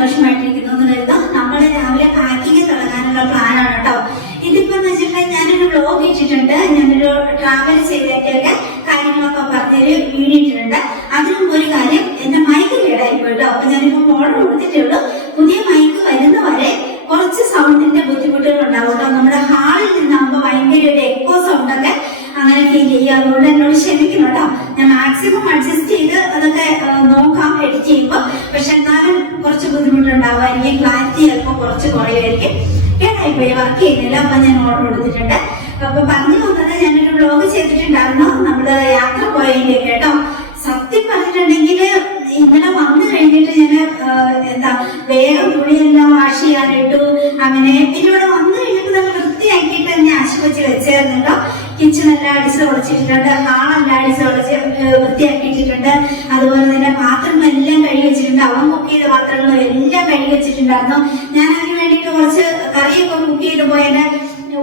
സന്തോഷമായിട്ടിരിക്കുന്നു എന്ന് കരുതാം. നമ്മള് രാവിലെ പാക്കിങ് തുടങ്ങാനുള്ള പ്ലാനാണ് കേട്ടോ. ഇതിപ്പോ എന്ന് വെച്ചിട്ടുണ്ടെങ്കിൽ ഞാനൊരു വ്ലോഗ് ഇട്ടിട്ടുണ്ട്, ഞാനൊരു ട്രാവൽ ചെയ്തതിന്റെയൊക്കെ കാര്യങ്ങളൊക്കെ പറഞ്ഞൊരു വീഡിയോ ഇട്ടിട്ടുണ്ട്. അതിനും ഒരു കാര്യം, എന്റെ മൈക്ക് കേടായി പോയിട്ടോ. അപ്പൊ ഞാനിപ്പോ ഓർഡർ കൊടുത്തിട്ടേ ഉള്ളൂ. പുതിയ മൈക്ക് വരുന്നവരെ കുറച്ച് സൗണ്ടിന്റെ ബുദ്ധിമുട്ടുകൾ ഉണ്ടാവും കേട്ടോ. നമ്മുടെ ഹാളിൽ നിന്നാകുമ്പോ ഭയങ്കര ഒരു എക്കോ സൗണ്ടൊക്കെ അങ്ങനെ ഫീൽ ചെയ്യും. അതുകൊണ്ട് എന്നോട് ക്ഷമിക്കണം കേട്ടോ. ഞാൻ മാക്സിമം അഡ്ജസ്റ്റ് ചെയ്ത് അതൊക്കെ നോക്കാം എഡിറ്റ് ചെയ്യുമ്പോൾ. പക്ഷെ എന്നാലും കുറച്ച് ബുദ്ധിമുട്ടുണ്ടാവുമായിരിക്കും, ക്ലാരിറ്റി ചിലപ്പോൾ കുറച്ച് കുറയുമായിരിക്കും. കേട്ടായിപ്പോയി, വർക്ക് ചെയ്യുന്നില്ല. അപ്പൊ ഞാൻ ഓർഡർ കൊടുത്തിട്ടുണ്ട്. അപ്പൊ പറഞ്ഞു വന്നത്, ഞാനൊരു വ്ലോഗ് ചെയ്തിട്ടുണ്ടായിരുന്നു നമ്മള് യാത്ര പോയതിന്റെ കേട്ടോ. സത്യം പറഞ്ഞിട്ടുണ്ടെങ്കിൽ ഇന്നലെ വന്നു കഴിഞ്ഞിട്ട് ഞാൻ എന്താ വേഗം തുണിയെല്ലാം വാഷ് ചെയ്യാനിട്ടു. അങ്ങനെ പിന്നെ ഇവിടെ വന്നു കഴിഞ്ഞിട്ട് നല്ല വൃത്തിയാക്കിയിട്ട് തന്നെ ആശുപത്രി വെച്ചായിരുന്നു കേട്ടോ. കിച്ചണെല്ലാം അടിച്ച് തുടച്ചിട്ടുണ്ട്, ഹാളെല്ലാം അടിച്ച് തുടച്ച് വൃത്തിയാക്കിയിട്ടുണ്ട്. അതുപോലെ തന്നെ പാത്രങ്ങളെല്ലാം കഴുകി വെച്ചിട്ടുണ്ട്. അവൻ കുക്ക് ചെയ്ത പാത്രങ്ങളും എല്ലാം കഴുകി വെച്ചിട്ടുണ്ടായിരുന്നു. ഞാൻ അതിന് വേണ്ടിയിട്ട് കുറച്ച് കറിയൊക്കെ കുക്ക് ചെയ്ത് പോയതിന്റെ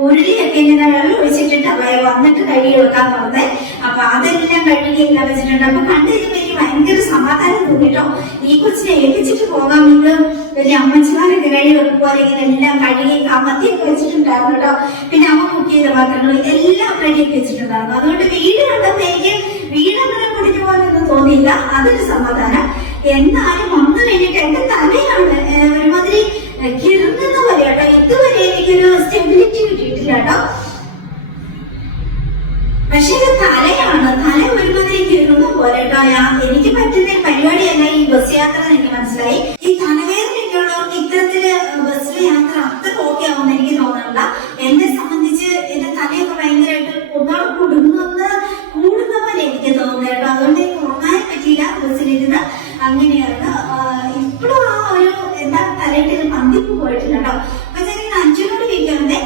ഉരുളിയൊക്കെ ഇങ്ങനെ വെള്ളം ഒഴിച്ചിട്ടുണ്ട്. വന്നിട്ട് കഴുകി വെക്കാൻ പറഞ്ഞത്. അപ്പൊ അതെല്ലാം കഴുകിയെല്ലാം വെച്ചിട്ടുണ്ട്. അപ്പൊ കണ്ടു കഴിഞ്ഞപ്പോ എനിക്ക് ഭയങ്കര സമാധാനം തോന്നിട്ടോ. ഈ കൊച്ചിനെ ഏൽപ്പിച്ചിട്ട് പോകാം, ഇത് വലിയ അമ്മച്ചിമാരൊക്കെ കഴുകി വെക്കുമ്പോൾ ഇങ്ങനെ എല്ലാം കഴുകി കമത്തിയൊക്കെ വെച്ചിട്ടുണ്ടായിരുന്നു കേട്ടോ. പിന്നെ അമ്മ കുക്ക് ചെയ്ത പാത്രങ്ങൾ എല്ലാം കഴുകിയൊക്കെ വെച്ചിട്ടുണ്ടായിരുന്നു. അതുകൊണ്ട് വീട് കണ്ടപ്പോ എനിക്ക് വീടങ്ങനെ പൊടിഞ്ഞു പോകാനൊന്നും തോന്നിയില്ല. അതൊരു സമാധാനം. എന്നാലും വന്നു കഴിഞ്ഞിട്ട് എന്റെ തലയാണ് ഒരുമാതിരി കിറങ്ങുന്ന പോലെ കേട്ടോ. ഇതുവരെ എനിക്കൊരു സ്റ്റെബിലിറ്റി കിട്ടിയിട്ടില്ല കേട്ടോ. പക്ഷെ ഇത് തലയാണ്, തല ഒരുമാതിരി കിറങ്ങുന്ന പോലെ കേട്ടോ. എനിക്ക് പറ്റുന്ന പരിപാടിയല്ല ഈ ബസ് യാത്ര എന്ന് എനിക്ക് മനസ്സിലായി. ഈ തലവേദനയൊക്കെ ഉള്ളവർക്ക് ഇത്തരത്തില് ബസ്സിലെ യാത്ര അത്ര ഓക്കെ ആവുമെന്ന് എനിക്ക് തോന്നുന്നില്ല. എന്നെ സംബന്ധിച്ച് എന്റെ തലയൊക്കെ ഭയങ്കരമായിട്ട് ഒന്നാണ് കൂടുന്ന പോലെ എനിക്ക് തോന്നുന്നത് കേട്ടോ. അതുകൊണ്ട് എനിക്ക് ഉറങ്ങാൻ പറ്റിയില്ല ബസ്സിലിരുന്ന്. അങ്ങനെയാണ് ഇപ്പോഴും ആ ഒരു എന്താ തലയിട്ട് പന്തിപ്പ് പോയിട്ടില്ല കേട്ടോ. അപ്പൊ ഞാൻ അഞ്ചുനോട് ചോദിക്കാറുണ്ട്,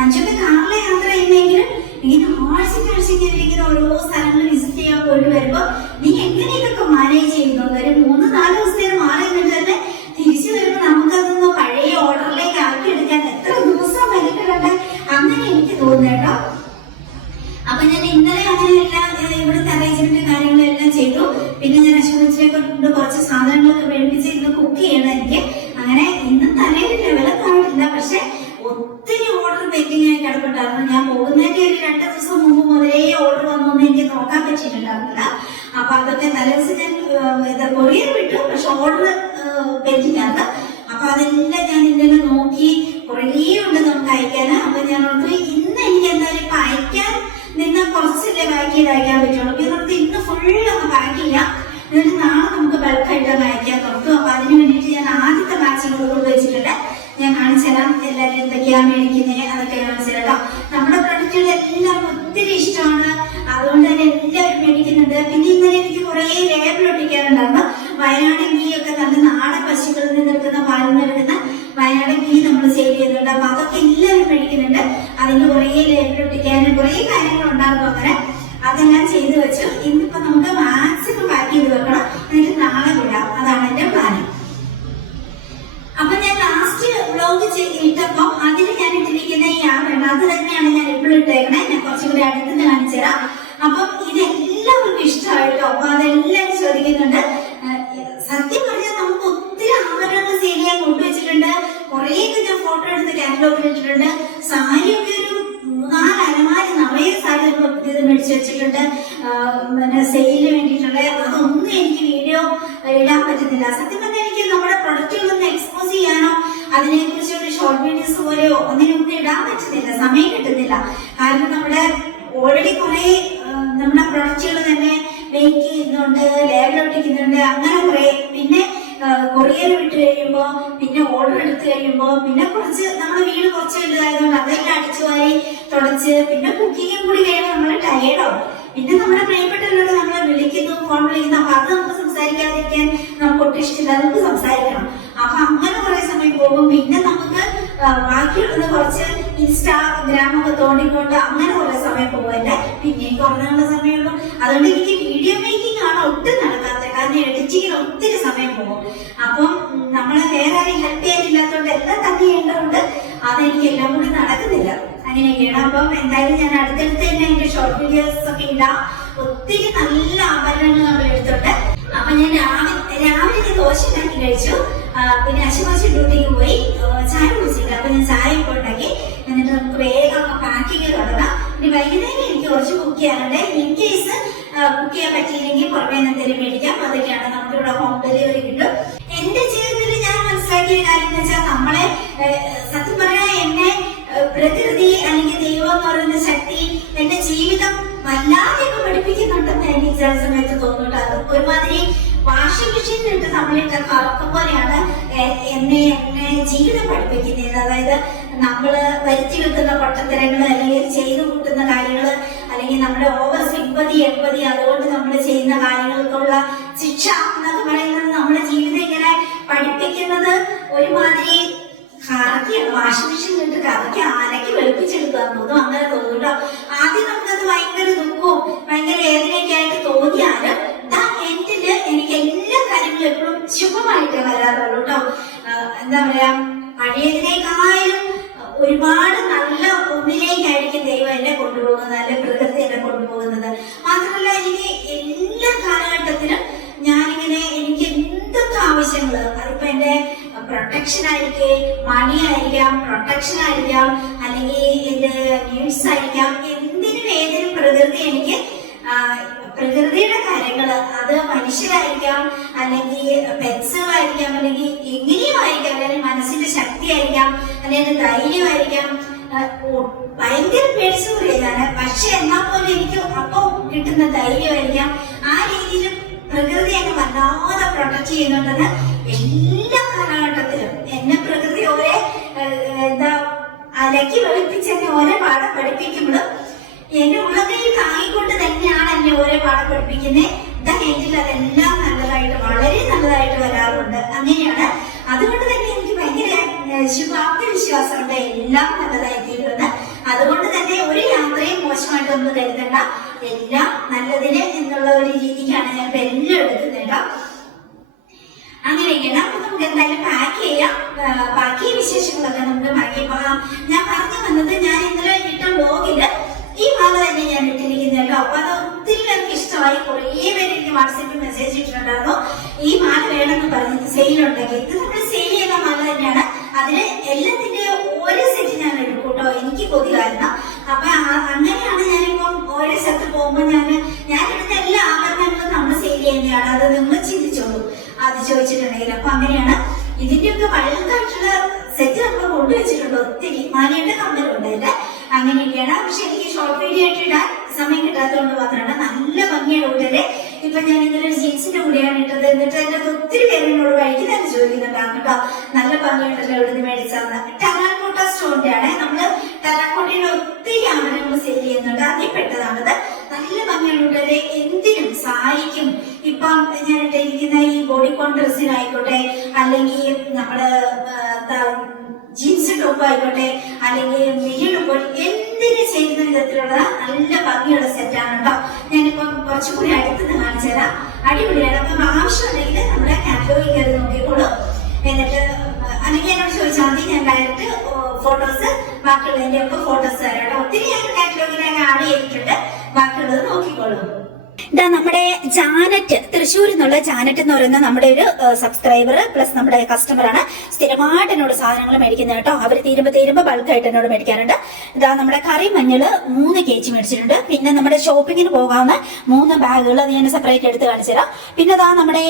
അഞ്ചുന്റെ കാറിലെ യാത്ര ചെയ്യുന്നെങ്കിലും ഇങ്ങനെ ആഴ്ചയ്ക്ക് ഓരോ സ്ഥലങ്ങൾ വിസിറ്റ് ചെയ്യാൻ പോയിട്ട് വരുമ്പോ നീ എങ്ങനെ ഇതൊക്കെ മാനേജ് ചെയ്യുന്നു? ഒരു 3-4 ദിവസത്തേക്ക് മാറി നിന്നിട്ട് തന്നെ തിരിച്ചു വരുമ്പോ നമുക്കതൊന്ന് പഴയ ഓർഡറിലേക്ക് ആക്കി എടുക്കാൻ എത്ര ദിവസം വരട്ടുണ്ട് അങ്ങനെ എനിക്ക് തോന്നുന്നു കേട്ടോ. അപ്പൊ ഞാൻ ഇന്നലെ അങ്ങനെയെല്ലാം ഇവിടുത്തെ അറേഞ്ച്മെന്റ് കാര്യങ്ങളെല്ലാം ചെയ്തു. പിന്നെ ഞാൻ അശ്വതിനെ കൊണ്ട് കുറച്ച് സാധനങ്ങളൊക്കെ മേടിപ്പിച്ച് ഇന്ന് കുക്ക് ചെയ്യണം എനിക്ക്. അങ്ങനെ ഇന്ന് തലയിൽ ലെവലൊക്കെ ആയിട്ടില്ല. പക്ഷെ ഒത്തിരി ഓർഡർ പെൻഡിങ് ആയി കിടപ്പുണ്ടായിരുന്നു. ഞാൻ പോകുന്നതിന്റെ ഒരു 2 ദിവസം മുമ്പ് മുതലേ ഓർഡർ വന്നൊന്നും എനിക്ക് നോക്കാൻ പറ്റിയിട്ടുണ്ടായിരുന്നില്ല. അപ്പൊ അതൊക്കെ തലേദിവസം ഞാൻ കൊറിയർ വിട്ടു, പക്ഷെ ഓർഡർ പെൻഡിങ് ആണ്. അപ്പൊ അതെല്ലാം ഞാൻ ഇന്നലെ നോക്കി, കുറേ ഉണ്ട് നമുക്ക് അയക്കാന്. അപ്പൊ ഞാൻ ഓർത്ത് ഇന്ന് എനിക്ക് എന്തായാലും ഇപ്പൊ അയക്കാൻ നിന്ന് കുറച്ചല്ലേ പാക്ക് ചെയ്ത് അയക്കാൻ പറ്റുള്ളൂ. പിന്നെ ഇന്ന് ഫുള്ളൊന്ന് പാക്ക് ചെയ്യാം, എന്നിട്ട് നാളെ നമുക്ക് ബൾക്കായിട്ട് അയക്കാൻ തുറക്കും. അപ്പൊ അതിന് വേണ്ടിയിട്ട് ഞാൻ ആദ്യത്തെ ബാച്ചിൽ ഓർഡർ വെച്ചിട്ടുണ്ട്. ഞാൻ കാണിച്ചു തരാം എല്ലാവരും എന്തൊക്കെയാ മേടിക്കുന്നത്, അതൊക്കെ കാണിച്ചു തരാം. നമ്മുടെ പ്രൊഡക്റ്റുകൾ എല്ലാം ഒത്തിരി ഇഷ്ടമാണ്, അതുകൊണ്ട് തന്നെ എല്ലാവരും മേടിക്കുന്നുണ്ട്. പിന്നെ ഇന്നലെ എനിക്ക് കുറെ ലേബിൾ ഒട്ടിക്കാറുണ്ടായിരുന്നു. വയനാട് ഗീ ഒക്കെ നല്ല നാടൻ പശുക്കളിൽ നിന്ന് എടുക്കുന്ന പാലിൽ നിന്ന് എടുക്കുന്ന വയനാട് ഗീ നമ്മൾ സെയിൽ ചെയ്യുന്നുണ്ട്. അപ്പൊ അതൊക്കെ എല്ലാവരും മേടിക്കുന്നുണ്ട്. അതിന് കുറെ ലേബിൾ ഒട്ടിക്കാനും കുറെ കാര്യങ്ങൾ ഉണ്ടാകും. അങ്ങനെ അതെല്ലാം ചെയ്തു വെച്ചു. ഇന്നിപ്പോ നമുക്ക് മാക്സിമം പാക്ക് ചെയ്ത് വെക്കണം, എന്നിട്ട് നാളെ വിടാം. അതാണ് എന്റെ പ്ലാൻ. അപ്പൊ ഞാൻ ലാസ്റ്റ് വ്ലോഗ് ഇട്ടപ്പോ അതിൽ ഞാൻ ഇട്ടിരിക്കുന്ന ഈ ആവണം, അത് തന്നെയാണ് ഞാൻ എപ്പോഴും ഇട്ടേക്കണേ. ഞാൻ കുറച്ചുകൂടി അടുത്തുനിന്ന് കാണിച്ചു തരാം. അപ്പം ഇതെല്ലാവർക്കും ഇഷ്ടമായിട്ടോ. അപ്പൊ അതെല്ലാം ചോദിക്കുന്നുണ്ട്. സത്യം പറഞ്ഞാൽ നമുക്ക് ഒത്തിരി ആഭരണങ്ങൾ സെയിൽ ചെയ്യാൻ കൊണ്ടുവച്ചിട്ടുണ്ട്. കുറേയൊക്കെ ഞാൻ ഫോട്ടോ എടുത്ത് കാറ്റലോഗിൽ ഇട്ടിട്ടുണ്ട്. സാരിയൊക്കെ ഒരു 3-4 അലമാരി നിറയെ സാരി നമ്മൾ പുതിയത് മേടിച്ചു വെച്ചിട്ടുണ്ട്, പിന്നെ സെയിലിന് വേണ്ടിയിട്ടുള്ള. അതൊന്നും എനിക്ക് വീഡിയോ ഇടാൻ പറ്റുന്നില്ല. സത്യം പറഞ്ഞാൽ എനിക്ക് നമ്മുടെ പ്രൊഡക്റ്റുകളൊന്നും എക്സ്പോസ് ചെയ്യാനോ അതിനെ കുറിച്ച് ഒരു ഷോർട്ട് വീഡിയോസ് പോലെയോ ഒന്നിനൊന്നും ഇടാൻ പറ്റുന്നില്ല, സമയം കിട്ടുന്നില്ല. കാരണം നമ്മുടെ ഓൾറെഡി കുറെ നമ്മുടെ പ്രൊഡക്റ്റുകൾ തന്നെ മേക്ക് ചെയ്യുന്നുണ്ട്, ലേബൽ ഒട്ടിക്കുന്നുണ്ട്, അങ്ങനെ കുറെ. പിന്നെ കൊറിയർ വിട്ട് കഴിയുമ്പോ, പിന്നെ ഓർഡർ എടുത്ത് കഴിയുമ്പോ, പിന്നെ കുറച്ച് നമ്മുടെ വീട് കുറച്ച് വലുതായതുകൊണ്ട് അതെല്ലാം അടിച്ചു വാരി തുടച്ച്, പിന്നെ കുക്കിങ്ങും കൂടി കഴിയുമ്പോൾ നമ്മൾ ടയേർഡാവും. പിന്നെ നമ്മുടെ പ്രിയപ്പെട്ടവരോട് നമ്മളെ വിളിക്കുന്നു, ഫോൺ വിളിക്കുന്നു. അപ്പൊ അത് നമുക്ക് സംസാരിക്കാതിരിക്കാൻ നമുക്ക് ഒട്ടും ഇഷ്ടമില്ല, നമുക്ക് സംസാരിക്കണം. അപ്പൊ അങ്ങനെ കുറെ സമയം പോകും. പിന്നെ നമുക്ക് ബാക്കിയുള്ളത് കുറച്ച് ഇൻസ്റ്റാഗ്രാമൊക്കെ തോണ്ടിക്കൊണ്ട് അങ്ങനെ കുറെ സമയം പോകുമല്ലേ. പിന്നെയും കുറഞ്ഞുള്ള സമയമുള്ളൂ. അതുകൊണ്ട് എനിക്ക് വീഡിയോ മേക്കിംഗ് ആണ് ഒട്ടും നടക്കാത്തത്. കാരണം എഡിറ്റിങ്ങിന് ഒത്തിരി സമയം പോകും. അപ്പം നമ്മളെ വേറെ ആരെയും ഹെൽപ്പ് ചെയ്യാനില്ലാത്തതുകൊണ്ട് എല്ലാം തന്നെ ചെയ്യേണ്ടതുകൊണ്ട് അതെനിക്ക് എല്ലാം കൂടി നടക്കുന്നില്ല. അങ്ങനെയൊക്കെയാണ്. അപ്പം എന്തായാലും ഞാൻ അടുത്തടുത്ത് തന്നെ എന്റെ ഷോർട്ട് വീഡിയോസ് ഒക്കെ ഇടാം. ഒത്തിരി നല്ല ആഭരണങ്ങൾ നമ്മൾ എടുത്തോണ്ട്. അപ്പൊ ഞാൻ രാവിലെ ദോശ ഉണ്ടാക്കി കഴിച്ചു. പിന്നെ അശ്വകാശി ഡ്യൂട്ടിക്ക് പോയി, ചായ കുടിച്ചില്ല. അപ്പൊ ഞാൻ ചായ ഒക്കെ ഉണ്ടാക്കി. എന്നിട്ട് നമുക്ക് വേഗം പാക്കിങ് തുടങ്ങാം. ഇനി വൈകുന്നേരം എനിക്ക് കുറച്ച് കുക്ക് ചെയ്യാറുണ്ട്. ഇൻ കേസ് കുക്ക് ചെയ്യാൻ പറ്റിയില്ലെങ്കിൽ പുറമേ എന്തെങ്കിലും മേടിക്കാം. അതൊക്കെയാണ്, നമുക്ക് ഇവിടെ ഹോം ഡെലിവറി കിട്ടും. എന്റെ ജീവിതത്തിൽ ഞാൻ മനസ്സിലാക്കിയ കാര്യം എന്ന് വെച്ചാൽ, നമ്മളെ സത്യം പറഞ്ഞാൽ എന്നെ പ്രകൃതി അല്ലെങ്കിൽ ദൈവം എന്ന് പറയുന്ന ശക്തി എന്റെ ജീവിതം വല്ലാതെയൊക്കെ പഠിപ്പിക്കുന്നുണ്ടെന്ന് എനിക്ക് ചില സമയത്ത് തോന്നുന്നുണ്ട്. അത് ഒരുമാതിരി വാഷിംഗ് മെഷീനിലിട്ട് നമ്മളിട്ട കറക്കം പോലെയാണ് എന്നെ ജീവിതം പഠിപ്പിക്കുന്നത്. അതായത് നമ്മള് വരുത്തി വെക്കുന്ന പൊട്ടത്തരങ്ങൾ, അല്ലെങ്കിൽ ചെയ്തു കൂട്ടുന്ന കാര്യങ്ങള്, അല്ലെങ്കിൽ നമ്മുടെ ഓവർ സിമ്പതി എൺപതി അതുകൊണ്ട് നമ്മൾ ചെയ്യുന്ന കാര്യങ്ങൾക്കുള്ള ശിക്ഷ എന്നൊക്കെ പറയുന്നത് നമ്മുടെ ജീവിതം ഇങ്ങനെ പഠിപ്പിക്കുന്നത് ഒരുമാതിരി കറക്കിയാണ്. വാഷിംഗ് മെഷീനിലിട്ട് കറക്കി അലക്കി വെളുപ്പിച്ചെടുക്കാൻ തോന്നും, അങ്ങനെ തോന്നുന്നുണ്ടോ? ആദ്യം നമുക്കത് ഭയങ്കര ദുഃഖവും ഭയങ്കര വേദനയൊക്കെ ആയിട്ട് തോന്നിയാലും എൻഡില് എനിക്ക് എല്ലാ കാര്യങ്ങളും എപ്പോഴും ശുഭമായിട്ട് വരാറുള്ളൂ കേട്ടോ. എന്താ പറയാ, പഴയതിനേക്കാളും ഒരുപാട് നല്ല ഒന്നിലേക്കായിരിക്കും ദൈവം എന്നെ കൊണ്ടുപോകുന്നത്, അല്ലെങ്കിൽ പ്രകൃതി എന്നെ കൊണ്ടുപോകുന്നത്. മാത്രമല്ല, എനിക്ക് എല്ലാ കാലഘട്ടത്തിലും ഞാനിങ്ങനെ എനിക്ക് എന്തൊക്കെ ആവശ്യങ്ങള്, അതിപ്പോ എന്റെ പ്രൊട്ടക്ഷൻ ആയിരിക്കും, മണി ആയിരിക്കാം, പ്രൊട്ടക്ഷൻ ആയിരിക്കാം, അല്ലെങ്കിൽ എന്റെ നീഡ്സ് ആയിരിക്കാം, എന്തിനും ഏതിനും പ്രകൃതി എനിക്ക് പ്രകൃതിയുടെ കാര്യങ്ങള്, അത് മനുഷ്യരായിരിക്കാം, അല്ലെങ്കിൽ പെറ്റ്സുകളായിരിക്കാം, അല്ലെങ്കിൽ എങ്ങനെയും ആയിരിക്കാം, അല്ലെങ്കിൽ മനസ്സിന്റെ ശക്തി ആയിരിക്കാം, അല്ലെങ്കിൽ ധൈര്യമായിരിക്കാം. ഭയങ്കര പേടിച്ചു കൂടിയതാണ്, പക്ഷെ എന്നാൽ പോലും എനിക്ക് അപ്പൊ കിട്ടുന്ന ധൈര്യമായിരിക്കാം. ആ രീതിയിൽ പ്രകൃതി എന്നെ വല്ലാതെ പ്രൊട്ടക്ട് ചെയ്യുന്നുണ്ടെന്ന് എല്ലാ കാലഘട്ടത്തിലും എന്നെ പ്രകൃതി ഓരോ അലക്കി വെളുപ്പിച്ചെന്നെ ഓരോ പാഠം പഠിപ്പിക്കുമ്പോഴും എന്നെ ഉള്ളതിൽ താങ്ങിക്കൊണ്ട് തന്നെയാണ് എന്നെ ഓരോ പാഠം പഠിപ്പിക്കുന്നത്. എങ്കിൽ അതെല്ലാം നല്ലതായിട്ട്, വളരെ നല്ലതായിട്ട് വരാറുണ്ട്. അങ്ങനെയാണ്. അതുകൊണ്ട് തന്നെ എനിക്ക് ഭയങ്കര ശുഭാപ്തി വിശ്വാസമുണ്ട്, എല്ലാം നല്ലതായി തീരുമെന്ന്. അതുകൊണ്ട് തന്നെ ഒരു യാത്രയും മോശമായിട്ടൊന്നും കരുതണ്ട, എല്ലാം നല്ലതിന് എന്നുള്ള ഒരു രീതിക്കാണ് ഞാൻ ഇപ്പൊ എല്ലാം എടുക്കുന്നുണ്ടോ. അങ്ങനെയൊക്കെയാണ്. അപ്പൊ നമുക്ക് എന്തായാലും പാക്ക് ചെയ്യാം. ബാക്കി വിശേഷങ്ങളൊക്കെ നമുക്ക് ബാക്കി ഞാൻ പറഞ്ഞു വന്നത്, ഞാൻ ഇന്നലെ ഇട്ട ബ്ലോഗില് ഈ മാല തന്നെ ഞാൻ ഇട്ടിരിക്കുന്നത് കേട്ടോ. അപ്പൊ അത് ഒത്തിരി പേർക്ക് ഇഷ്ടമായി. കുറേ പേര് എനിക്ക് വാട്സാപ്പിൽ മെസ്സേജ് ഇട്ടിട്ടുണ്ടായിരുന്നു, ഈ മാല വേണമെന്ന് പറഞ്ഞിട്ട് സെയിലുണ്ടെങ്കിൽ. ഇത് നമ്മൾ സെയിൽ ചെയ്യുന്ന മാല തന്നെയാണ്. അതിന് എല്ലാത്തിന്റെ ഓരോ സെറ്റ് ഞാൻ എടുക്കും കേട്ടോ, എനിക്ക് കൊതി കാരണം. അപ്പൊ അങ്ങനെയാണ് ഞാനിപ്പം ഓരോ സ്ഥലത്ത് പോകുമ്പോ ഞാൻ ഇടുന്ന എല്ലാ ആഭരണങ്ങളും നമ്മൾ സെയിൽ ചെയ്യുന്നതാണ്. അത് നിങ്ങൾ ചിന്തിച്ചോളൂ അത് ചോദിച്ചിട്ടുണ്ടെങ്കിൽ. അപ്പൊ അങ്ങനെയാണ്. ഇതിന്റെയൊക്കെ ബൾക്കായിട്ടുള്ള സെറ്റ് നമ്മൾ കൊണ്ടുവച്ചിട്ടുണ്ട്. ഒത്തിരി മാലയുടെ കമ്മലുണ്ട് അതില്. അങ്ങനെയൊക്കെയാണ്. പക്ഷെ എനിക്ക് ഷോർട്ട് വീഡിയോ ആയിട്ട് ഇടാൻ സമയം കിട്ടാത്തതുകൊണ്ട് മാത്രമാണ്. നല്ല ഭംഗിയാണ് കൂട്ടരെ. ഇപ്പൊ ഞാൻ ഇന്നലെ ജീൻസിന്റെ കൂടെയാണ് ഇട്ടത്. എന്നിട്ട് എന്നെ ഒത്തിരി പേരോട് വഴിക്ക് തന്നെ ചോദിക്കുന്നുണ്ടാകും കേട്ടോ, നല്ല ഭംഗിയുണ്ടല്ലോ എവിടുന്ന് മേടിച്ചാന്ന്. ടെറാക്കോട്ട സ്റ്റോണിന്റെ ആണ്. നമ്മള് ടെറാക്കോട്ടയുടെ ഒത്തിരി ആഭരണങ്ങൾ സെയിൽ ചെയ്യുന്നുണ്ട്, അതിൽ പെട്ടതാണത്. നല്ല ഭംഗിയാണ് കൂട്ടരെ. എന്തിനും സാരിക്കും, ഇപ്പം ഞാൻ ഇട്ടിരിക്കുന്ന ഈ ബോഡിക്കോൺ ഡ്രസ്സിനായിക്കോട്ടെ, അല്ലെങ്കിൽ നമ്മള് ജീൻസ് ടോപ്പ് ആയിക്കോട്ടെ, അല്ലെങ്കിൽ മിഡി ടോപ്പ്, എന്തിനു ചെയ്യുന്ന വിധത്തിലുള്ള നല്ല ഭംഗിയുള്ള സെറ്റാണ് കേട്ടോ. ഞാനിപ്പം കുറച്ചുകൂടി അടുത്തുനിന്ന് കാണിച്ചു തരാം. അടിപൊളിയാണ്. അപ്പം ആവശ്യമുണ്ടെങ്കിൽ നമ്മുടെ കാറ്റലോഗിൽ കയറി നോക്കിക്കോളൂ. എന്നിട്ട് അല്ലെങ്കിൽ എന്നോട് ചോദിച്ചാൽ മതി, ഞാൻ ഡയറക്റ്റ് ഫോട്ടോസ് ബാക്കിയുള്ളതിന്റെ ഒക്കെ ഫോട്ടോസ് തരാം കേട്ടോ. ഒത്തിരി ഞാൻ കാറ്റലോഗിൽ ആഡ് ചെയ്തിട്ടുണ്ട്, ബാക്കിയുള്ളത് നോക്കിക്കോളൂ. ഇതാ നമ്മുടെ ജാനറ്റ്, തൃശ്ശൂരിൽ നിന്നുള്ള ജാനറ്റ് എന്ന് പറയുന്ന നമ്മുടെ ഒരു സബ്സ്ക്രൈബർ പ്ലസ് നമ്മുടെ കസ്റ്റമർ ആണ്. സ്ഥിരമായിട്ട് എന്നോട് സാധനങ്ങൾ മേടിക്കുന്നത് കേട്ടോ. അവർ തീരുമ്പോ ബൾക്കായിട്ട് എന്നോട് മേടിക്കാറുണ്ട്. ഇതാ നമ്മുടെ കറി മഞ്ഞള് 3 kg മേടിച്ചിട്ടുണ്ട്. പിന്നെ നമ്മുടെ ഷോപ്പിങ്ങിന് പോകാവുന്ന 3 ബാഗുകൾ അത് ഞാൻ സെപ്പറേറ്റ് എടുത്ത് കാണിച്ചു തരാം. പിന്നെ ഇതാ നമ്മുടെ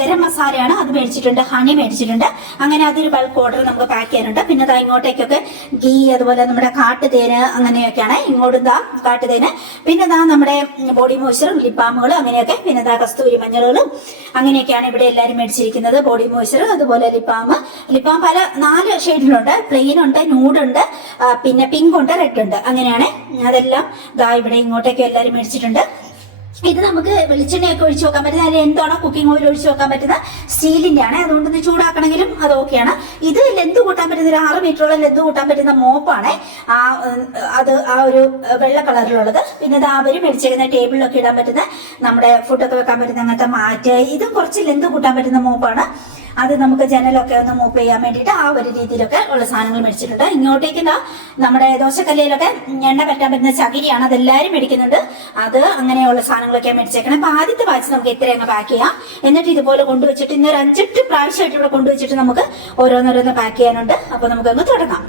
ഗരം മസാലയാണ്, അത് മേടിച്ചിട്ടുണ്ട്. ഹണി മേടിച്ചിട്ടുണ്ട്. അങ്ങനെ അതൊരു ബൾക്ക് ഓർഡർ നമുക്ക് പാക്ക് ചെയ്യാനുണ്ട്. പിന്നെ ഇതാ ഇങ്ങോട്ടേക്കൊക്കെ ഗീ, അതുപോലെ നമ്മുടെ കാട്ടുതേന്, അങ്ങനെയൊക്കെയാണ് ഇങ്ങോട്ടും ഇതാ കാട്ടുതേന്. പിന്നെ ഇതാ നമ്മുടെ ബോഡി മോയ്സ്ചർ, ലിപ്പാമുകൾ, അങ്ങനെയൊക്കെ. പിന്നെ ഇതാ കസ്തൂരി മഞ്ഞളുകളും അങ്ങനെയൊക്കെയാണ് ഇവിടെ എല്ലാവരും മേടിച്ചിരിക്കുന്നത്. ബോഡി മോയ്സ്ചർ, അതുപോലെ ലിപ്പാം പല 4 ഷെയ്ഡിലുണ്ട്. പ്ലെയിൻ ഉണ്ട്, ന്യൂഡ് ഉണ്ട്, പിന്നെ പിങ്ക് ഉണ്ട്, റെഡ് ഉണ്ട്. അങ്ങനെയാണ്. അതെല്ലാം ഇതാ ഇവിടെ ഇങ്ങോട്ടേക്ക് എല്ലാവരും മേടിച്ചിട്ടുണ്ട്. ഇത് നമുക്ക് വെളിച്ചെണ്ണയൊക്കെ ഒഴിച്ചു വെക്കാൻ പറ്റുന്ന, അതിൽ എന്താണോ കുക്കിംഗ് ഓയിൽ ഒഴിച്ചു വെക്കാൻ പറ്റുന്ന സ്റ്റീലിന്റെ ആണ്. അതുകൊണ്ടൊന്ന് ചൂടാക്കണമെങ്കിലും അത് ഓക്കെയാണ്. ഇത് ലെന്ത് കൂട്ടാൻ പറ്റുന്ന ഒരു 6 മീറ്ററോളം ലെന്ത് കൂട്ടാൻ പറ്റുന്ന മോപ്പാണ്. അത് ആ ഒരു വെള്ള കളറിലുള്ളത്. പിന്നെ ഇത് അവര് മേടിച്ചിരുന്ന ടേബിളിലൊക്കെ ഇടാൻ പറ്റുന്ന, നമ്മുടെ ഫുഡൊക്കെ വെക്കാൻ പറ്റുന്ന അങ്ങനത്തെ മാറ്റ്. ഇതും കുറച്ച് ലെന്ത് കൂട്ടാൻ പറ്റുന്ന മോപ്പാണ്. അത് നമുക്ക് ജനലൊക്കെ ഒന്ന് മൂവ് ചെയ്യാൻ വേണ്ടിയിട്ട് ആ ഒരു രീതിയിലൊക്കെ ഉള്ള സാധനങ്ങൾ മേടിച്ചിട്ടുണ്ട്. ഇങ്ങോട്ടേക്ക് നമ്മുടെ ദോശക്കല്ലിലൊക്കെ എണ്ണ പറ്റാൻ പറ്റുന്ന ചകിരിയാണ്, അതെല്ലാരും മേടിക്കുന്നുണ്ട്. അത് അങ്ങനെയുള്ള സാധനങ്ങളൊക്കെ മേടിച്ചേക്കണം. അപ്പൊ ആദ്യത്തെ ബാച്ച് നമുക്ക് ഇത്ര അങ്ങ് പാക്ക് ചെയ്യാം. എന്നിട്ട് ഇതുപോലെ കൊണ്ടുവച്ചിട്ട് ഇന്നൊരു 5-8 പ്രാവശ്യമായിട്ട് ഇവിടെ കൊണ്ടുവച്ചിട്ട് നമുക്ക് ഓരോന്നോരോന്ന് പാക്ക് ചെയ്യാനുണ്ട്. അപ്പൊ നമുക്കൊന്ന് തുടങ്ങാം.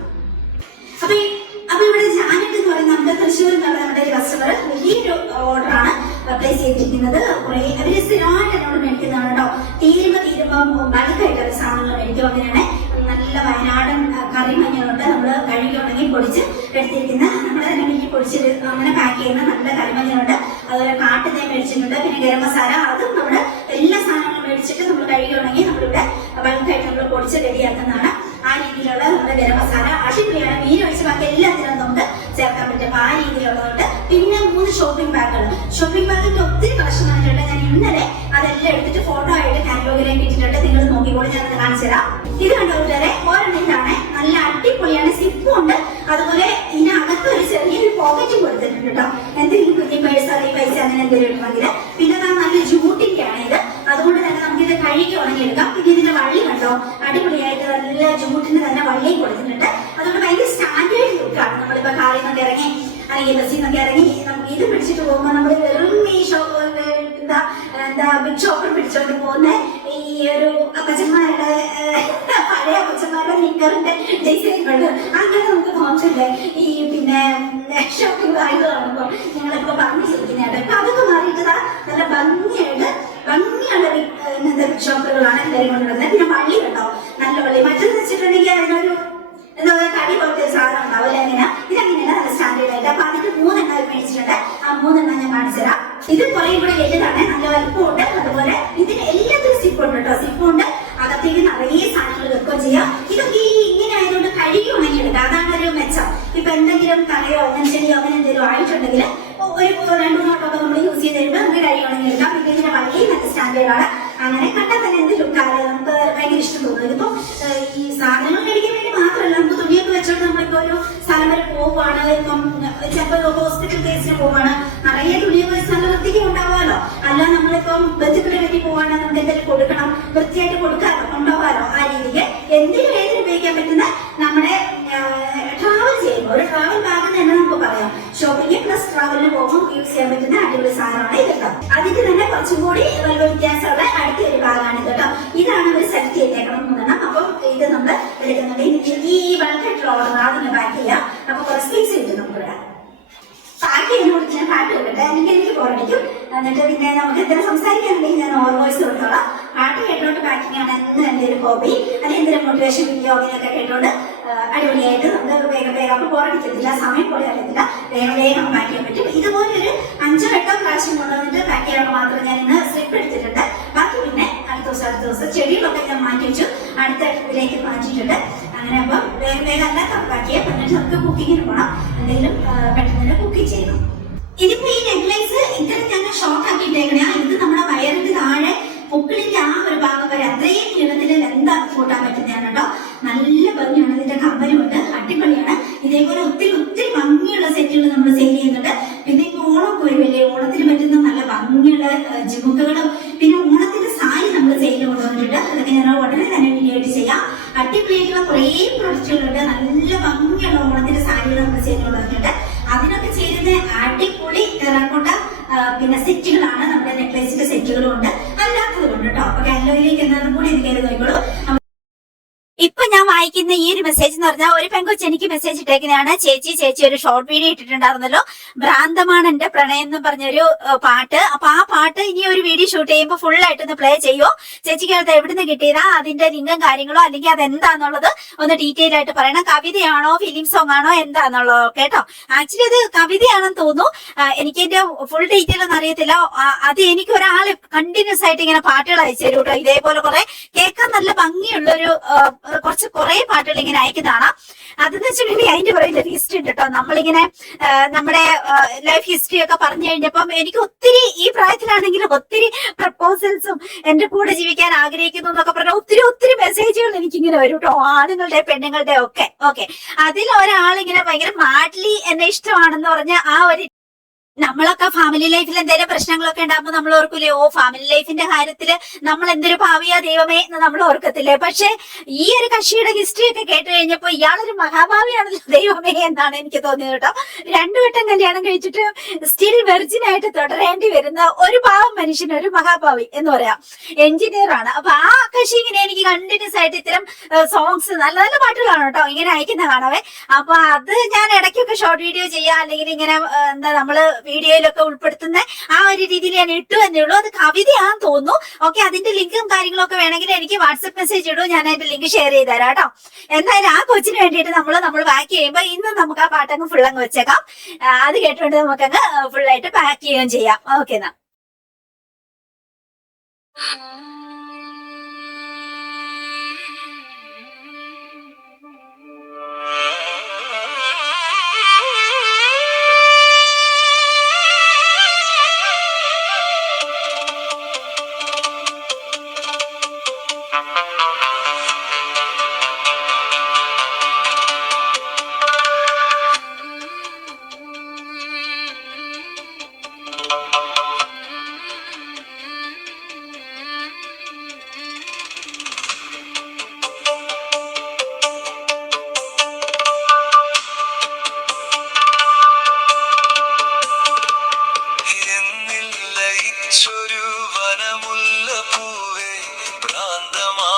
അപ്പൊ ഇവിടെ ജാനറ്റ് എന്ന് പറയുന്ന നമ്മുടെ തൃശ്ശൂർ നമ്മുടെ ഒരു കസ്റ്റമർ വലിയൊരു ഓർഡറാണ് പ്ലേസ് ചെയ്തിരിക്കുന്നത്. കുറെ അവര് സ്ഥിരമായിട്ട് എന്നോട് മേടിക്കുന്നതാണ് കേട്ടോ. തീരുമ്പോ ബൾക്കായിട്ട് അവർ സാധനങ്ങൾ മേടിക്കും. അങ്ങനെയാണ് നല്ല വയനാടൻ കറി മഞ്ഞളുണ്ട്, നമ്മള് കഴുകി ഉണങ്ങി പൊടിച്ച് എടുത്തിരിക്കുന്ന നമ്മള് തന്നെ വീട്ടിൽ പൊടിച്ചിട്ട് അങ്ങനെ പാക്ക് ചെയ്യുന്ന നല്ല കറിമഞ്ഞളുണ്ട്. അതുപോലെ കാട്ടുതേൻ മേടിച്ചിട്ടുണ്ട്. പിന്നെ ഗരം മസാല, അതും നമ്മുടെ എല്ലാ സാധനങ്ങളും മേടിച്ചിട്ട് നമ്മൾ കഴുകി ഉണങ്ങി നമ്മളിവിടെ ബൾക്കായിട്ട് നമ്മൾ പൊടിച്ച് റെഡിയാക്കുന്നതാണ്. ആ രീതിയിലുള്ള നമ്മുടെ ഗരം മസാല അടിപൊളിയാണ്. മീൻ ഒഴിച്ച് ബാക്കി എല്ലാത്തിനും നമുക്ക് ചേർക്കാൻ പറ്റും. ആ രീതിയിലുള്ളതുകൊണ്ട് പിന്നെ 3 ഷോപ്പിംഗ് ബാഗുകൾ. ഷോപ്പിംഗ് ബാഗിന്റെ ഒത്തിരി കളക്ഷൻ വന്നിട്ടുണ്ട്. ഞാൻ ഇന്നലെ അതെല്ലാം എടുത്തിട്ട് ഫോട്ടോ ആയിട്ട് കാറ്റലോഗിലേക്ക് ഇട്ടിട്ടുണ്ട്. നിങ്ങൾ നോക്കിക്കോളൂ, ഞാനത് കാണിച്ചു തരാം. ഇത് കണ്ടോ കൂട്ടുകാരെ, ഒരെണ്ണത്തിലാണ് നല്ല അടിപൊളിയാണ്. സിപ്പും ഉണ്ട്, അതുപോലെ ഇതിനകത്ത് ഒരു ചെറിയൊരു പോക്കറ്റും കൊടുത്തിട്ടുണ്ട് കേട്ടോ. എന്തെങ്കിലും കുഞ്ഞി പേഴ്സ് അല്ലെങ്കിൽ പൈസ അങ്ങനെ എന്തെങ്കിലും ഉണ്ടെങ്കിൽ. പിന്നെ നല്ല ജൂട്ടിന്റെ ആണ് ഇത്, അതുകൊണ്ട് തന്നെ നമുക്ക് ഇത് കഴുകി ഉണങ്ങിയെടുക്കാം. പിന്നെ ഇതിന്റെ വള്ളി കണ്ടോ, അടിപൊളിയായിട്ട് നല്ല ജൂട്ടിന് തന്നെ വള്ളിയും കൊടുത്തിട്ടുണ്ട്. അതുകൊണ്ട് ഭയങ്കര സ്റ്റാൻഡേർഡ് ലുക്കാണ്. നമ്മളിപ്പോ കാറിൽ നിന്നൊക്കെ ഇറങ്ങി അല്ലെങ്കിൽ ബസ്സിൽ നിന്നൊക്കെ ഇറങ്ങി നമുക്ക് ഇത് പിടിച്ചിട്ട് പോകുമ്പോൾ നമ്മൾ വെറും ഈ എന്താ ബിഗ് ഷോപ്പർ പിടിച്ചോണ്ട് പോകുന്ന ഈ ഒരു അപ്പച്ചന്മാരുടെ പഴയ അപ്പച്ചന്മാരുടെ നിക്കറിന്റെ ഡിസൈൻ കൊണ്ട് അങ്ങനെ നമുക്ക് തോന്നില്ലേ ഈ പിന്നെ ഷോപ്പിംഗ് ബാഗ് കാണുമ്പോൾ ഞങ്ങളിപ്പോ പറഞ്ഞു ശരിക്കുന്നതായിട്ട്. അപ്പൊ അതൊക്കെ മാറിയിട്ട് നല്ല ഭംഗിയുള്ള ബിഗ് ഷോപ്പറുകളാണ് എല്ലാവരും കൊണ്ടുവരുന്നത്. പിന്നെ വള്ളി കേട്ടോ, നല്ല വള്ളി. മറ്റൊന്ന് വെച്ചിട്ടുണ്ടെങ്കിൽ അതിനൊരു എന്താ പറയുക, തടി പോലത്തെ ഒരു സാധനം ഉണ്ടാവില്ല. അങ്ങനെ ഇതങ്ങനെയല്ല, നല്ല സ്റ്റാൻഡേർഡ് ആയിട്ട്. അപ്പൊ അതിന്റെ 3 എണ്ണം മേടിച്ചിട്ടുണ്ട്. ആ 3 എണ്ണം ഞാൻ കാണിച്ചു തരാം. ഇത് കുറെ കൂടെ വലുതാണ്, നല്ല വലുപ്പമുണ്ട്. അതുപോലെ ഇതിന് എല്ലാത്തിനും സിപ്പുണ്ട് കേട്ടോ, സിപ്പുണ്ട്. അകത്തേക്ക് നിറയെ സാധനങ്ങൾ വെക്കുകയും ചെയ്യാം. ഇതൊക്കെ ഇങ്ങനെ ആയതുകൊണ്ട് കഴുകി ഉണങ്ങിയെടുക്കാം, അതാണ് ഒരു മെച്ചം. ഇപ്പൊ എന്തെങ്കിലും കലയോ അങ്ങനെ ചെടിയോ അങ്ങനെ എന്തെങ്കിലും ആയിട്ടുണ്ടെങ്കിൽ ഒരു 2 നോട്ടൊക്കെ നമ്മൾ യൂസ് ചെയ്ത് തരുമ്പോൾ നമുക്ക് കഴുകി ഉണങ്ങിയെടുക്കാം. പിന്നെ ഇതിന്റെ വള്ളി നല്ല സ്റ്റാൻഡേർഡാണ്. അങ്ങനെ കണ്ടാൽ തന്നെ എന്ത് ലുക്കാണ്, നമുക്ക് ഭയങ്കര ഇഷ്ടം തോന്നുന്നു. ഇതിപ്പോ ഈ സാധനങ്ങൾ കഴിക്കാൻ വേണ്ടി മാത്രമല്ല, നമുക്ക് തുണിയൊക്കെ വെച്ചോണ്ട് നമ്മളിപ്പോ ഒരു സ്ഥലം വരെ പോവുകയാണ്, ഇപ്പം ചിലപ്പോൾ ഹോസ്പിറ്റൽ കേസിന് പോവാണ്, നിറയെ തുണിയൊക്കെ വെച്ച് നല്ല വൃത്തിക്ക് ഉണ്ടാവാമല്ലോ. അല്ല നമ്മളിപ്പം ബന്ധുക്കളെ വേണ്ടി പോവാണ്, നമുക്ക് എന്തെങ്കിലും കൊടുക്കണം, വൃത്തിയായിട്ട് കൊടുക്കാമല്ലോ, കൊണ്ടുപോകാമല്ലോ. ആ രീതിക്ക് എന്തിനും ഏതിനും ഉപയോഗിക്കാൻ പറ്റുന്ന നമ്മുടെ ട്രാവൽ ചെയ്യുമ്പോൾ ഒരു ട്രാവൽ ബാഗ് തന്നെ നമുക്ക് പറയാം. ഷോപ്പിംഗ് പ്ലസ് ട്രാവലിന് പോകുമ്പോൾ യൂസ് ചെയ്യാൻ പറ്റുന്ന അടിപൊളി സാധനമാണ് ഇത് കേട്ടോ. അതിന്റെ തന്നെ കുറച്ചും കൂടി വലിയ വ്യത്യാസമുള്ള അടുത്തൊരു ബാഗാണ് ഇത് കേട്ടോ. ഇതാണ് ഒരു സെലക്ട് ചെയ്തേക്കണം 3 എണ്ണം. അപ്പം ഇത് നമ്മൾ എടുക്കുന്നുണ്ട്. ഈ ബൾക്കായിട്ടുള്ള ഓർഡർ അതിന് പാക്ക് ചെയ്യാം. അപ്പൊ കുറച്ച് സ്പേസ് കിട്ടും നമുക്ക് ഇവിടെ. പാക്ക് ചെയ്യുന്ന കുറിച്ച് ഞാൻ പാട്ട് കേട്ടെ, എനിക്ക് പോരടിക്കും. എന്നിട്ട് പിന്നെ നമുക്ക് എന്തെങ്കിലും സംസാരിക്കാനുണ്ടെങ്കിൽ ഞാൻ ഓവർ വോയിസ് കൊടുത്തോളാം. പാട്ട് കേട്ടോണ്ട് പാക്കിംഗ് ആണ് എന്ന് എന്റെ ഒരു ഹോബി. അല്ലെങ്കിൽ എന്തെങ്കിലും മോട്ടിവേഷൻ വീഡിയോ അങ്ങനെയൊക്കെ കേട്ടോണ്ട് അടിപൊളിയായിട്ട് നമുക്ക് വേഗം അപ്പൊ പോരടിക്കത്തില്ല, സമയം പോലെ അറിയത്തില്ല, വേഗം പാക്ക് ചെയ്യാൻ പറ്റും. ഇതുപോലെ ഒരു 5-8 പ്രാവശ്യം കൊണ്ടുവന്നിട്ട് പാക്ക് ചെയ്യാൻ മാത്രം ഞാൻ ഇന്ന് സ്ലിപ്പ് എടുത്തിട്ടുണ്ട്. ബാക്കി പിന്നെ അടുത്ത ദിവസം ചെടികളൊക്കെ ഞാൻ മാറ്റി വെച്ചു, അടുത്ത ഇതിലേക്ക് മാറ്റിയിട്ടുണ്ട്. അങ്ങനെ അപ്പം വേഗം അല്ലാത്ത പാക്ക് ചെയ്യാം. എന്നിട്ട് നമുക്ക് കുക്കിങ്ങിന് പോകണം, എന്തെങ്കിലും പെട്ടെന്ന് കുക്കിംഗ് ചെയ്യണം. ഇതിപ്പോ ഈ നെക്ലേസ് ഇത്ര ഞാൻ ഷോർട്ട് ആക്കിയിട്ടേക്കണേ. ഇത് നമ്മുടെ വയറിന്റെ താഴെ പൊക്കിളിന്റെ ആ ഒരു ഭാഗം വരെ അത്രയും നീളത്തിൽ എന്താ കൂട്ടാൻ പറ്റുന്നതാണ് കേട്ടോ. നല്ല ഭംഗിയാണ്. ഇതിന്റെ കമ്പലുമുണ്ട്, അടിപൊളിയാണ്. ഇതേപോലെ ഒത്തിരി ഭംഗിയുള്ള സെറ്റുകൾ നമ്മൾ സെയിൽ ചെയ്യുന്നുണ്ട്. പിന്നെ ഇപ്പൊ ഓണമൊക്കെ വരുമല്ലേ, ഓണത്തിന് പറ്റുന്ന നല്ല ഭംഗിയുള്ള ജിമുക്കുകളും പിന്നെ ഓണത്തിന്റെ സാരി നമ്മൾ സെയിൽ കൊണ്ടുവന്നിട്ടുണ്ട്. അതൊക്കെ ഞാൻ ഉടനെ തന്നെ വീഡിയോ ആയിട്ട് ചെയ്യാം. അടിപൊളിയായിട്ടുള്ള കുറേ പ്രൊഡക്റ്റുകളുണ്ട്. നല്ല ഭംഗിയുള്ള ഓണത്തിന്റെ സാരികൾ നമ്മൾ സെയിൽ കൊണ്ടുവന്നിട്ടുണ്ട്. അതിനൊക്കെ ചേരുന്ന അടിപൊളി ടെറാക്കോട്ട പിന്നെ സെറ്റുകളാണ്. നമ്മുടെ നെക്ലേസിന്റെ സെറ്റുകളും ഉണ്ട്, അല്ലാത്തതും ഉണ്ട് കേട്ടോ. അപ്പൊ കാറ്റലോഗിലേക്ക് എന്നതും കൂടി എനിക്ക് നോക്കിക്കോളൂ. ഇപ്പൊ ഞാൻ വായിക്കുന്ന ഈ ഒരു മെസ്സേജ് എന്ന് പറഞ്ഞാൽ ഒരു പെങ്കൊച്ച് എനിക്ക് മെസ്സേജ് ഇട്ടേക്കുന്നതാണ്. ചേച്ചി ഒരു ഷോർട്ട് വീഡിയോ ഇട്ടിട്ടുണ്ടായിരുന്നല്ലോ, ഭ്രാന്തമാണ് എന്റെ പ്രണയം എന്ന് പറഞ്ഞൊരു പാട്ട്. അപ്പൊ ആ പാട്ട് ഇനി ഒരു വീഡിയോ ഷൂട്ട് ചെയ്യുമ്പോൾ ഫുൾ ആയിട്ടൊന്ന് പ്ലേ ചെയ്യുമോ? ചേച്ചിക്ക് അത് എവിടുന്ന് കിട്ടിയതാ, അതിന്റെ ലിങ്കും കാര്യങ്ങളോ അല്ലെങ്കിൽ അതെന്താന്നുള്ളത് ഒന്ന് ഡീറ്റെയിൽ ആയിട്ട് പറയണം. കവിതയാണോ ഫിലിം സോങ് ആണോ എന്താന്നുള്ളത് കേട്ടോ. ആക്ച്വലി അത് കവിതയാണെന്ന് തോന്നുന്നു, എനിക്ക് എന്റെ ഫുൾ ഡീറ്റെയിൽ ഒന്നും അറിയത്തില്ല. അത് എനിക്ക് ഒരാള് കണ്ടിന്യൂസ് ആയിട്ട് ഇങ്ങനെ പാട്ടുകൾ അയച്ചു തരും കേട്ടോ. ഇതേപോലെ കുറെ കേൾക്കാൻ നല്ല ഭംഗിയുള്ളൊരു കുറെ പാട്ടുകൾ ഇങ്ങനെ അയക്കുന്നതാണ്. അതെന്ന് വെച്ചിട്ടുണ്ടെങ്കിൽ അതിന്റെ പറയുന്ന ഹിസ്റ്ററി ഉണ്ട് കേട്ടോ. നമ്മളിങ്ങനെ നമ്മുടെ ലൈഫ് ഹിസ്റ്ററി ഒക്കെ പറഞ്ഞു കഴിഞ്ഞപ്പം എനിക്ക് ഒത്തിരി ഈ പ്രായത്തിലാണെങ്കിലും ഒത്തിരി പ്രപ്പോസൽസും എന്റെ കൂടെ ജീവിക്കാൻ ആഗ്രഹിക്കുന്നു എന്നൊക്കെ പറഞ്ഞ ഒത്തിരി മെസ്സേജുകൾ എനിക്കിങ്ങനെ വരും കേട്ടോ, ആണുങ്ങളുടെ പെണ്ണുങ്ങളുടെ ഒക്കെ. ഓക്കെ, അതിൽ ഒരാളിങ്ങനെ ഭയങ്കര മാഡ്ലി എന്നെ ഇഷ്ടമാണെന്ന് പറഞ്ഞ ആ ഒരു നമ്മളൊക്കെ ഫാമിലി ലൈഫിൽ എന്തെങ്കിലും പ്രശ്നങ്ങളൊക്കെ ഉണ്ടാകുമ്പോൾ നമ്മൾ ഓർക്കൂലേ, ഓ ഫാമിലി ലൈഫിന്റെ കാര്യത്തില് നമ്മൾ എന്തൊരു ഭാവിയാ ദൈവമേ എന്ന് നമ്മൾ ഓർക്കത്തില്ലേ. പക്ഷെ ഈ ഒരു കക്ഷിയുടെ ഹിസ്റ്ററി ഒക്കെ കേട്ട് കഴിഞ്ഞപ്പോ ഇയാളൊരു മഹാഭാവിയാണല്ലോ ദൈവമേ എന്നാണ് എനിക്ക് തോന്നിയത് കേട്ടോ. 2 വട്ടം കല്യാണം കഴിച്ചിട്ട് സ്റ്റിൽ വെർജിൻ ആയിട്ട് തുടരേണ്ടി വരുന്ന ഒരു പാവം മനുഷ്യൻ, ഒരു മഹാഭാവി എന്ന് പറയാം, എഞ്ചിനീയർ ആണ്. അപ്പൊ ആ കക്ഷി ഇങ്ങനെ എനിക്ക് കണ്ടിന്യൂസ് ആയിട്ട് ഇത്തരം സോങ്സ്, നല്ല നല്ല പാട്ടുകളാണ് കേട്ടോ ഇങ്ങനെ അയക്കുന്ന കാണാവേ. അപ്പൊ അത് ഞാൻ ഇടയ്ക്കൊക്കെ ഷോർട്ട് വീഡിയോ ചെയ്യാം, അല്ലെങ്കിൽ ഇങ്ങനെ എന്താ നമ്മള് വീഡിയോയിലൊക്കെ ഉൾപ്പെടുത്തുന്ന ആ ഒരു രീതിയിൽ ഞാൻ ഇട്ടു എന്നേ ഉള്ളൂ. അത് കവിതയാണെന്ന് തോന്നുന്നു. ഓക്കെ, അതിന്റെ ലിങ്കും കാര്യങ്ങളൊക്കെ വേണമെങ്കിൽ എനിക്ക് വാട്സപ്പ് മെസ്സേജ് ഇടും, ഞാൻ അതിന്റെ ലിങ്ക് ഷെയർ ചെയ്ത് തരാം കേട്ടോ. എന്തായാലും ആ കൊച്ചിന് വേണ്ടിയിട്ട് നമ്മൾ പാക്ക് ചെയ്യുമ്പോൾ ഇന്ന് നമുക്ക് ആ പാട്ടങ്ങ് ഫുള്ളങ്ങ് വെച്ചേക്കാം. അത് കേട്ടുകൊണ്ട് നമുക്കങ്ങ് ഫുള്ളായിട്ട് പാക്ക് ചെയ്യുകയും ചെയ്യാം. ഓക്കെ എന്നാ. വനമുല്ല പൂവേ ഭ്രാന്തമാ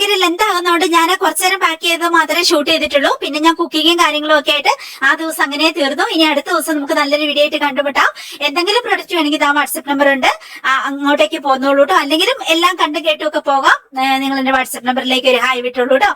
ഭയങ്കര ലെന്ത് ആകുന്നതുകൊണ്ട് ഞാൻ കുറച്ചു നേരം പാക്ക് ചെയ്ത് മാത്രമേ ഷൂട്ട് ചെയ്തിട്ടുള്ളൂ. പിന്നെ ഞാൻ കുക്കിങ്ങും കാര്യങ്ങളും ഒക്കെ ആയിട്ട് ആ ദിവസം അങ്ങനെ തീർന്നു. ഇനി അടുത്ത ദിവസം നമുക്ക് നല്ലൊരു വീഡിയോ ആയിട്ട് കണ്ടുമുട്ടാം. എന്തെങ്കിലും പ്രൊഡക്റ്റ് വേണമെങ്കിൽ ആ വാട്സ്ആപ്പ് നമ്പർ ഉണ്ട്, അങ്ങോട്ടേക്ക് പോന്നോളൂ കേട്ടോ. അല്ലെങ്കിലും എല്ലാം കണ്ടും കേട്ടും ഒക്കെ പോകാം. നിങ്ങൾ എന്റെ വാട്സ്ആപ്പ് നമ്പറിലേക്ക് ഒരു ഹായ് വിട്ടോളൂ കേട്ടോ.